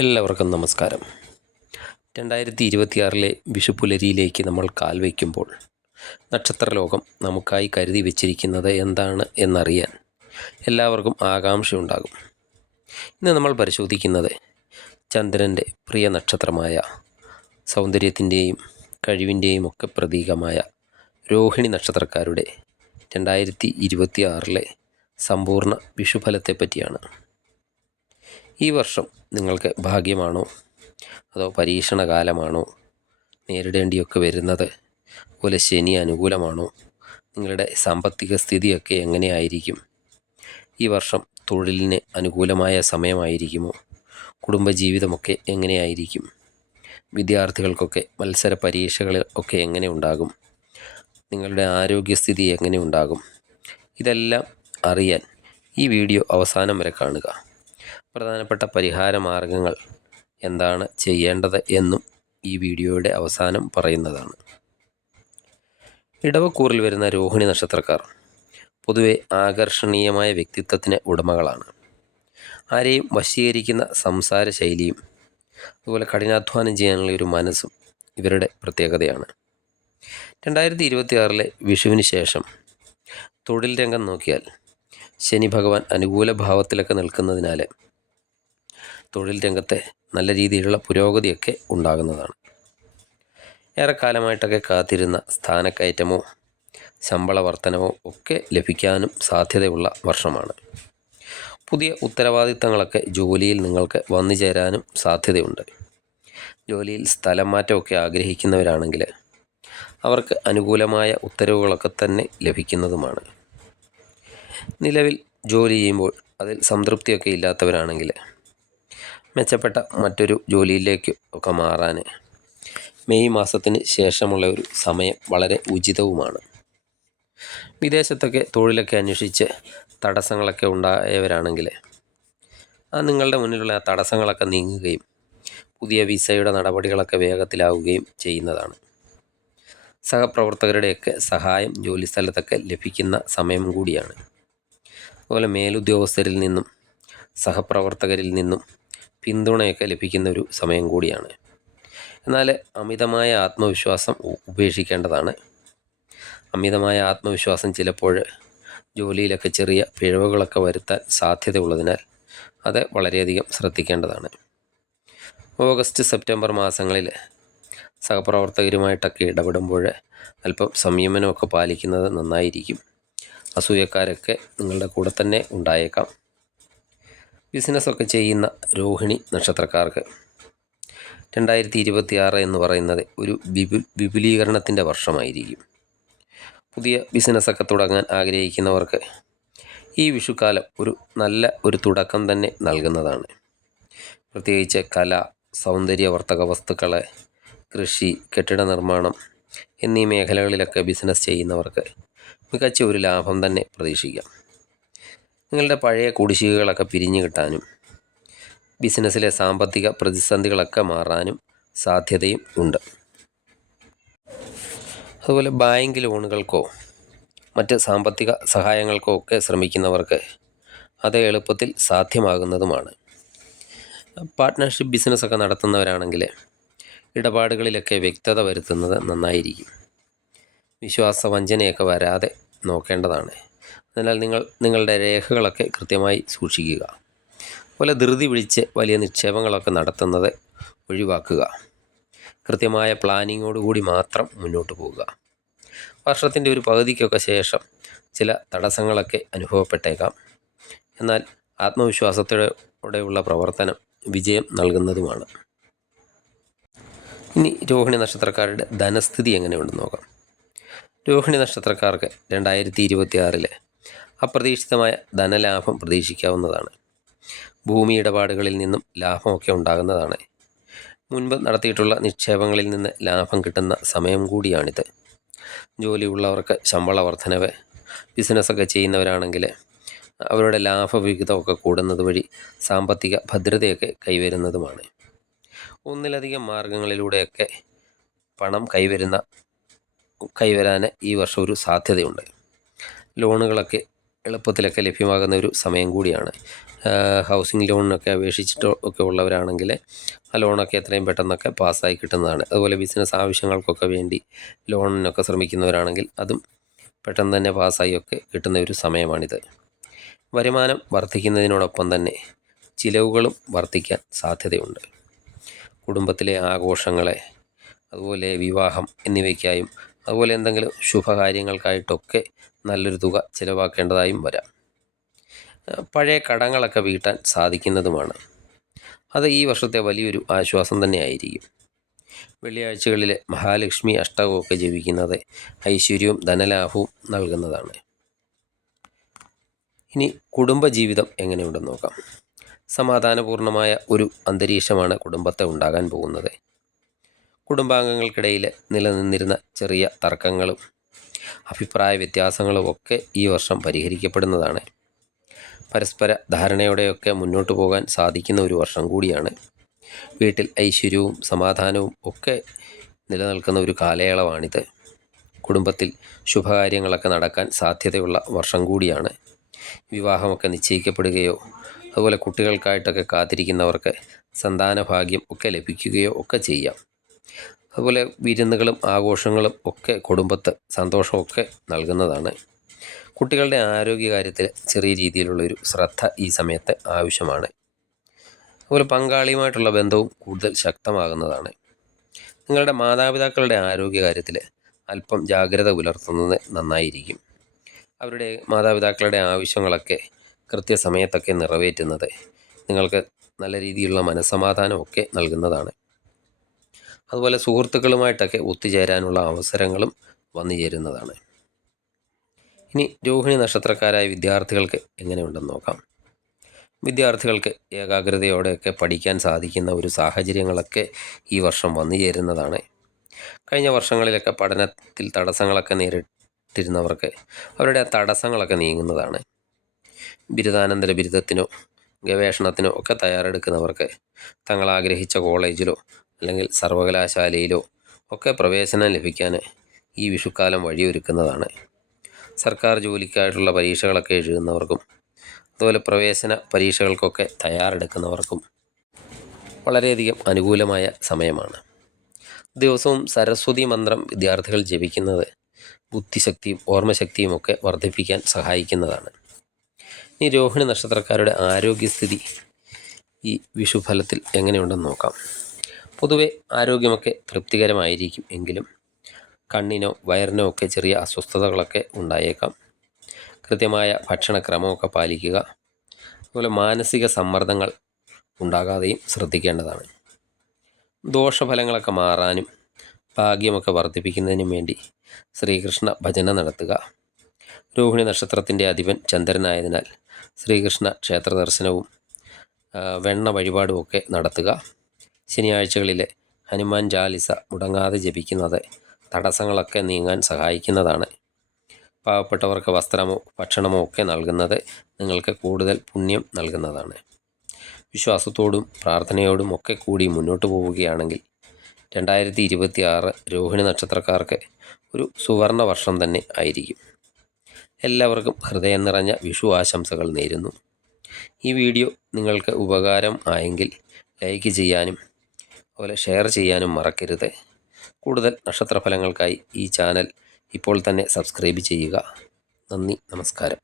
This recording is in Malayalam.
എല്ലാവർക്കും നമസ്കാരം. 2026 വിഷുപ്പുലരിയിലേക്ക് നമ്മൾ കാൽ വയ്ക്കുമ്പോൾ നക്ഷത്രലോകം നമുക്കായി കരുതി വച്ചിരിക്കുന്നത് എന്താണ് എന്നറിയാൻ എല്ലാവർക്കും ആകാംക്ഷയുണ്ടാകും. ഇന്ന് നമ്മൾ പരിശോധിക്കുന്നത് ചന്ദ്രൻ്റെ പ്രിയ നക്ഷത്രമായ സൗന്ദര്യത്തിൻ്റെയും കഴിവിൻ്റെയും ഒക്കെ പ്രതീകമായ രോഹിണി നക്ഷത്രക്കാരുടെ 2026 സമ്പൂർണ്ണ വിഷുഫലത്തെപ്പറ്റിയാണ്. ഈ വർഷം നിങ്ങൾക്ക് ഭാഗ്യമാണോ അതോ പരീക്ഷണകാലമാണോ, നേരിടേണ്ടിയൊക്കെ വരുന്നത് പോലെ ശനി അനുകൂലമാണോ, നിങ്ങളുടെ സാമ്പത്തിക സ്ഥിതിയൊക്കെ എങ്ങനെയായിരിക്കും, ഈ വർഷം തൊഴിലിന് അനുകൂലമായ സമയമായിരിക്കുമോ, കുടുംബജീവിതമൊക്കെ എങ്ങനെയായിരിക്കും, വിദ്യാർത്ഥികൾക്കൊക്കെ മത്സര പരീക്ഷകൾ ഒക്കെ എങ്ങനെ ഉണ്ടാകും, നിങ്ങളുടെ ആരോഗ്യസ്ഥിതി എങ്ങനെ ഉണ്ടാകും, ഇതെല്ലാം അറിയാൻ ഈ വീഡിയോ അവസാനം വരെ കാണുക. പ്രധാനപ്പെട്ട പരിഹാര മാർഗങ്ങൾ എന്താണ് ചെയ്യേണ്ടത് എന്നും ഈ വീഡിയോയുടെ അവസാനം പറയുന്നതാണ്. ഇടവക്കൂറിൽ വരുന്ന രോഹിണി നക്ഷത്രക്കാർ പൊതുവെ ആകർഷണീയമായ വ്യക്തിത്വത്തിന് ഉടമകളാണ്. ആരെയും വശീകരിക്കുന്ന സംസാര ശൈലിയും അതുപോലെ കഠിനാധ്വാനം ചെയ്യാനുള്ള ഒരു മനസ്സും ഇവരുടെ പ്രത്യേകതയാണ്. 2026 വിഷുവിന് ശേഷം തൊഴിൽ രംഗം നോക്കിയാൽ ശനി ഭഗവാൻ അനുകൂല ഭാവത്തിലൊക്കെ നിൽക്കുന്നതിനാൽ തൊഴിൽ രംഗത്തെ നല്ല രീതിയിലുള്ള പുരോഗതിയൊക്കെ ഉണ്ടാകുന്നതാണ്. ഏറെക്കാലമായിട്ടൊക്കെ കാത്തിരുന്ന സ്ഥാനക്കയറ്റമോ ശമ്പള വർധനവോ ഒക്കെ ലഭിക്കാനും സാധ്യതയുള്ള വർഷമാണ്. പുതിയ ഉത്തരവാദിത്തങ്ങളൊക്കെ ജോലിയിൽ നിങ്ങൾക്ക് വന്നു ചേരാനും സാധ്യതയുണ്ട്. ജോലിയിൽ സ്ഥലം മാറ്റമൊക്കെ ആഗ്രഹിക്കുന്നവരാണെങ്കിൽ അവർക്ക് അനുകൂലമായ ഉത്തരവുകളൊക്കെ തന്നെ ലഭിക്കുന്നതുമാണ്. നിലവിൽ ജോലി ചെയ്യുമ്പോൾ അതിൽ സംതൃപ്തിയൊക്കെ ഇല്ലാത്തവരാണെങ്കിൽ മെച്ചപ്പെട്ട മറ്റൊരു ജോലിയിലേക്ക് ഒക്കെ മാറാൻ മെയ് മാസത്തിന് ശേഷമുള്ള ഒരു സമയം വളരെ ഉചിതവുമാണ്. വിദേശത്തൊക്കെ തൊഴിലൊക്കെ അന്വേഷിച്ച് തടസ്സങ്ങളൊക്കെ ഉണ്ടായവരാണെങ്കിൽ നിങ്ങളുടെ മുന്നിലുള്ള ആ തടസ്സങ്ങളൊക്കെ നീങ്ങുകയും പുതിയ വിസയുടെ നടപടികളൊക്കെ വേഗത്തിലാവുകയും ചെയ്യുന്നതാണ്. സഹപ്രവർത്തകരുടെയൊക്കെ സഹായം ജോലിസ്ഥലത്തൊക്കെ ലഭിക്കുന്ന സമയം കൂടിയാണ്. അതുപോലെ മേലുദ്യോഗസ്ഥരിൽ നിന്നും സഹപ്രവർത്തകരിൽ നിന്നും പിന്തുണയൊക്കെ ലഭിക്കുന്ന ഒരു സമയം കൂടിയാണ്. എന്നാൽ അമിതമായ ആത്മവിശ്വാസം ഉപേക്ഷിക്കേണ്ടതാണ്. അമിതമായ ആത്മവിശ്വാസം ചിലപ്പോൾ ജോലിയിലൊക്കെ ചെറിയ പിഴവുകളൊക്കെ വരുത്താൻ സാധ്യതയുള്ളതിനാൽ അത് വളരെയധികം ശ്രദ്ധിക്കേണ്ടതാണ്. ഓഗസ്റ്റ് സെപ്റ്റംബർ മാസങ്ങളിൽ സഹപ്രവർത്തകരുമായിട്ടൊക്കെ ഇടപെടുമ്പോൾ അല്പം സംയമനമൊക്കെ പാലിക്കുന്നത് നന്നായിരിക്കും. അസൂയക്കാരൊക്കെ നിങ്ങളുടെ കൂടെ തന്നെ ഉണ്ടായേക്കാം. ബിസിനസ്സൊക്കെ ചെയ്യുന്ന രോഹിണി നക്ഷത്രക്കാർക്ക് 2026 എന്ന് പറയുന്നത് ഒരു വിപുലീകരണത്തിൻ്റെ വർഷമായിരിക്കും. പുതിയ ബിസിനസ്സൊക്കെ തുടങ്ങാൻ ആഗ്രഹിക്കുന്നവർക്ക് ഈ വിഷുക്കാലം ഒരു നല്ല ഒരു തുടക്കം തന്നെ നൽകുന്നതാണ്. പ്രത്യേകിച്ച് കല, സൗന്ദര്യവർദ്ധക വസ്തുക്കൾ, കൃഷി, കെട്ടിട നിർമ്മാണം എന്നീ മേഖലകളിലൊക്കെ ബിസിനസ് ചെയ്യുന്നവർക്ക് മികച്ച ഒരു ലാഭം തന്നെ പ്രതീക്ഷിക്കാം. നിങ്ങളുടെ പഴയ കുടിശ്ശികകളൊക്കെ പിരിഞ്ഞു കിട്ടാനും ബിസിനസ്സിലെ സാമ്പത്തിക പ്രതിസന്ധികളൊക്കെ മാറാനും സാധ്യതയും ഉണ്ട്. അതുപോലെ ബാങ്ക് ലോണുകൾക്കോ മറ്റ് സാമ്പത്തിക സഹായങ്ങൾക്കോ ഒക്കെ ശ്രമിക്കുന്നവർക്ക് അത് എളുപ്പത്തിൽ സാധ്യമാകുന്നതുമാണ്. പാർട്ട്ണർഷിപ്പ് ബിസിനസ്സൊക്കെ നടത്തുന്നവരാണെങ്കിൽ ഇടപാടുകളിലൊക്കെ വ്യക്തത വരുത്തുന്നത് നന്നായിരിക്കും. വിശ്വാസവഞ്ചനയൊക്കെ വരാതെ നോക്കേണ്ടതാണ്. അതിനാൽ നിങ്ങളുടെ രേഖകളൊക്കെ കൃത്യമായി സൂക്ഷിക്കുക. അതുപോലെ ധൃതി പിടിച്ച് വലിയ നിക്ഷേപങ്ങളൊക്കെ നടത്തുന്നത് ഒഴിവാക്കുക. കൃത്യമായ പ്ലാനിങ്ങോടുകൂടി മാത്രം മുന്നോട്ട് പോവുക. വർഷത്തിൻ്റെ ഒരു പകുതിക്കൊക്കെ ശേഷം ചില തടസ്സങ്ങളൊക്കെ അനുഭവപ്പെട്ടേക്കാം. എന്നാൽ ആത്മവിശ്വാസത്തോടെയുള്ള പ്രവർത്തനം വിജയം നൽകുന്നതുമാണ്. ഇനി രോഹിണി നക്ഷത്രക്കാരുടെ ധനസ്ഥിതി എങ്ങനെയുണ്ടെന്ന് നോക്കാം. രോഹിണി നക്ഷത്രക്കാർക്ക് 2026 അപ്രതീക്ഷിതമായ ധനലാഭം പ്രതീക്ഷിക്കാവുന്നതാണ്. ഭൂമി ഇടപാടുകളിൽ നിന്നും ലാഭമൊക്കെ ഉണ്ടാകുന്നതാണ്. മുൻപ് നടത്തിയിട്ടുള്ള നിക്ഷേപങ്ങളിൽ നിന്ന് ലാഭം കിട്ടുന്ന സമയം കൂടിയാണിത്. ജോലിയുള്ളവർക്ക് ശമ്പള വർധനവ്, ബിസിനസ്സൊക്കെ ചെയ്യുന്നവരാണെങ്കിൽ അവരുടെ ലാഭവിഹിതമൊക്കെ കൂടുന്നത് വഴി സാമ്പത്തിക ഭദ്രതയൊക്കെ കൈവരുന്നതുമാണ്. ഒന്നിലധികം മാർഗങ്ങളിലൂടെയൊക്കെ പണം കൈവരാൻ ഈ വർഷം ഒരു സാധ്യതയുണ്ട്. ലോണുകളൊക്കെ എളുപ്പത്തിലൊക്കെ ലഭ്യമാകുന്ന ഒരു സമയം കൂടിയാണ്. ഹൗസിംഗ് ലോണിനൊക്കെ അപേക്ഷിച്ചിട്ട് ഒക്കെ ഉള്ളവരാണെങ്കിൽ ആ ലോണൊക്കെ എത്രയും പെട്ടെന്നൊക്കെ പാസ്സായി കിട്ടുന്നതാണ്. അതുപോലെ ബിസിനസ് ആവശ്യങ്ങൾക്കൊക്കെ വേണ്ടി ലോണിനൊക്കെ ശ്രമിക്കുന്നവരാണെങ്കിൽ അതും പെട്ടെന്ന് തന്നെ പാസ്സായി ഒക്കെ കിട്ടുന്ന ഒരു സമയമാണിത്. വരുമാനം വർദ്ധിക്കുന്നതിനോടൊപ്പം തന്നെ ചിലവുകളും വർദ്ധിക്കാൻ സാധ്യതയുണ്ട്. കുടുംബത്തിലെ ആഘോഷങ്ങളെ, അതുപോലെ വിവാഹം എന്നിവയ്ക്കായും അതുപോലെ എന്തെങ്കിലും ശുഭകാര്യങ്ങൾക്കായിട്ടൊക്കെ നല്ലൊരു തുക ചിലവാക്കേണ്ടതായും വരാം. പഴയ കടങ്ങളൊക്കെ വീട്ടാൻ സാധിക്കുന്നതുമാണ്. അത് ഈ വർഷത്തെ വലിയൊരു ആശ്വാസം തന്നെയായിരിക്കും. വെള്ളിയാഴ്ചകളിൽ മഹാലക്ഷ്മി അഷ്ടകമൊക്കെ ജപിക്കുന്നത് ഐശ്വര്യവും ധനലാഭവും നൽകുന്നതാണ്. ഇനി കുടുംബജീവിതം എങ്ങനെയുണ്ടെന്ന് നോക്കാം. സമാധാനപൂർണമായ ഒരു അന്തരീക്ഷമാണ് കുടുംബത്തെ ഉണ്ടാകാൻ പോകുന്നത്. കുടുംബാംഗങ്ങൾക്കിടയിൽ നിലനിന്നിരുന്ന ചെറിയ തർക്കങ്ങളും അഭിപ്രായ വ്യത്യാസങ്ങളും ഒക്കെ ഈ വർഷം പരിഹരിക്കപ്പെടുന്നതാണ്. പരസ്പര ധാരണയോടെയൊക്കെ മുന്നോട്ട് പോകാൻ സാധിക്കുന്ന ഒരു വർഷം കൂടിയാണ്. വീട്ടിൽ ഐശ്വര്യവും സമാധാനവും ഒക്കെ നിലനിൽക്കുന്ന ഒരു കാലയളവാണിത്. കുടുംബത്തിൽ ശുഭകാര്യങ്ങളൊക്കെ നടക്കാൻ സാധ്യതയുള്ള വർഷം കൂടിയാണ്. വിവാഹമൊക്കെ നിശ്ചയിക്കപ്പെടുകയോ അതുപോലെ കുട്ടികൾക്കായിട്ടൊക്കെ കാത്തിരിക്കുന്നവർക്ക് സന്താനഭാഗ്യം ഒക്കെ ലഭിക്കുകയോ ഒക്കെ ചെയ്യാം. അതുപോലെ വിരുന്നുകളും ആഘോഷങ്ങളും ഒക്കെ കുടുംബത്ത് സന്തോഷമൊക്കെ നൽകുന്നതാണ്. കുട്ടികളുടെ ആരോഗ്യകാര്യത്തിൽ ചെറിയ രീതിയിലുള്ളൊരു ശ്രദ്ധ ഈ സമയത്ത് ആവശ്യമാണ്. അതുപോലെ പങ്കാളിയുമായിട്ടുള്ള ബന്ധവും കൂടുതൽ ശക്തമാകുന്നതാണ്. നിങ്ങളുടെ മാതാപിതാക്കളുടെ ആരോഗ്യകാര്യത്തിൽ അല്പം ജാഗ്രത പുലർത്തുന്നത് നന്നായിരിക്കും. അവരുടെ മാതാപിതാക്കളുടെ ആവശ്യങ്ങളൊക്കെ കൃത്യസമയത്തൊക്കെ നിറവേറ്റുന്നത് നിങ്ങൾക്ക് നല്ല രീതിയിലുള്ള മനസ്സമാധാനമൊക്കെ നൽകുന്നതാണ്. അതുപോലെ സുഹൃത്തുക്കളുമായിട്ടൊക്കെ ഒത്തുചേരാനുള്ള അവസരങ്ങളും വന്നു ചേരുന്നതാണ്. ഇനി രോഹിണി നക്ഷത്രക്കാരായ വിദ്യാർത്ഥികൾക്ക് എങ്ങനെയുണ്ടെന്ന് നോക്കാം. വിദ്യാർത്ഥികൾക്ക് ഏകാഗ്രതയോടെയൊക്കെ പഠിക്കാൻ സാധിക്കുന്ന ഒരു സാഹചര്യങ്ങളൊക്കെ ഈ വർഷം വന്നു ചേരുന്നതാണ്. കഴിഞ്ഞ വർഷങ്ങളിലൊക്കെ പഠനത്തിൽ തടസ്സങ്ങളൊക്കെ നേരിട്ടിരുന്നവർക്ക് അവരുടെ തടസ്സങ്ങളൊക്കെ നീങ്ങുന്നതാണ്. ബിരുദാനന്തര ബിരുദത്തിനോ ഗവേഷണത്തിനോ ഒക്കെ തയ്യാറെടുക്കുന്നവർക്ക് തങ്ങൾ ആഗ്രഹിച്ച കോളേജിലോ അല്ലെങ്കിൽ സർവകലാശാലയിലോ ഒക്കെ പ്രവേശനം ലഭിക്കാൻ ഈ വിഷുക്കാലം വഴിയൊരുക്കുന്നതാണ്. സർക്കാർ ജോലിക്കായിട്ടുള്ള പരീക്ഷകളൊക്കെ എഴുതുന്നവർക്കും അതുപോലെ പ്രവേശന പരീക്ഷകൾക്കൊക്കെ തയ്യാറെടുക്കുന്നവർക്കും വളരെയധികം അനുകൂലമായ സമയമാണ്. ദിവസവും സരസ്വതി മന്ത്രം വിദ്യാർത്ഥികൾ ജപിക്കുന്നത് ബുദ്ധിശക്തിയും ഓർമ്മശക്തിയും ഒക്കെ വർദ്ധിപ്പിക്കാൻ സഹായിക്കുന്നതാണ്. ഈ രോഹിണി നക്ഷത്രക്കാരുടെ ആരോഗ്യസ്ഥിതി ഈ വിഷുഫലത്തിൽ എങ്ങനെയുണ്ടെന്ന് നോക്കാം. പൊതുവെ ആരോഗ്യമൊക്കെ തൃപ്തികരമായിരിക്കും. എങ്കിലും കണ്ണിനോ വയറിനോ ഒക്കെ ചെറിയ അസ്വസ്ഥതകളൊക്കെ ഉണ്ടായേക്കാം. കൃത്യമായ ഭക്ഷണക്രമമൊക്കെ പാലിക്കുക. അതുപോലെ മാനസിക സമ്മർദ്ദങ്ങൾ ഉണ്ടാകാതെയും ശ്രദ്ധിക്കേണ്ടതാണ്. ദോഷഫലങ്ങളൊക്കെ മാറാനും ഭാഗ്യമൊക്കെ വർദ്ധിപ്പിക്കുന്നതിനും വേണ്ടി ശ്രീകൃഷ്ണ ഭജന നടത്തുക. രോഹിണി നക്ഷത്രത്തിൻ്റെ അധിപൻ ചന്ദ്രനായതിനാൽ ശ്രീകൃഷ്ണ ക്ഷേത്ര ദർശനവും വെണ്ണ വഴിപാടുമൊക്കെ നടത്തുക. ശനിയാഴ്ചകളിൽ ഹനുമാൻ ചാലിസ മുടങ്ങാതെ ജപിക്കുന്നത് തടസ്സങ്ങളൊക്കെ നീങ്ങാൻ സഹായിക്കുന്നതാണ്. പാവപ്പെട്ടവർക്ക് വസ്ത്രമോ ഭക്ഷണമോ ഒക്കെ നൽകുന്നത് നിങ്ങൾക്ക് കൂടുതൽ പുണ്യം നൽകുന്നതാണ്. വിശ്വാസത്തോടും പ്രാർത്ഥനയോടും ഒക്കെ കൂടി മുന്നോട്ട് പോവുകയാണെങ്കിൽ 2026 രോഹിണി നക്ഷത്രക്കാർക്ക് ഒരു സുവർണ വർഷം തന്നെ ആയിരിക്കും. എല്ലാവർക്കും ഹൃദയം നിറഞ്ഞ വിഷു ആശംസകൾ നേരുന്നു. ഈ വീഡിയോ നിങ്ങൾക്ക് ഉപകാരം ആയെങ്കിൽ ലൈക്ക് ചെയ്യാനും അതുപോലെ ഷെയർ ചെയ്യാനും മറക്കരുത്. കൂടുതൽ നക്ഷത്രഫലങ്ങൾക്കായി ഈ ചാനൽ ഇപ്പോൾ തന്നെ സബ്സ്ക്രൈബ് ചെയ്യുക. നന്ദി, നമസ്കാരം.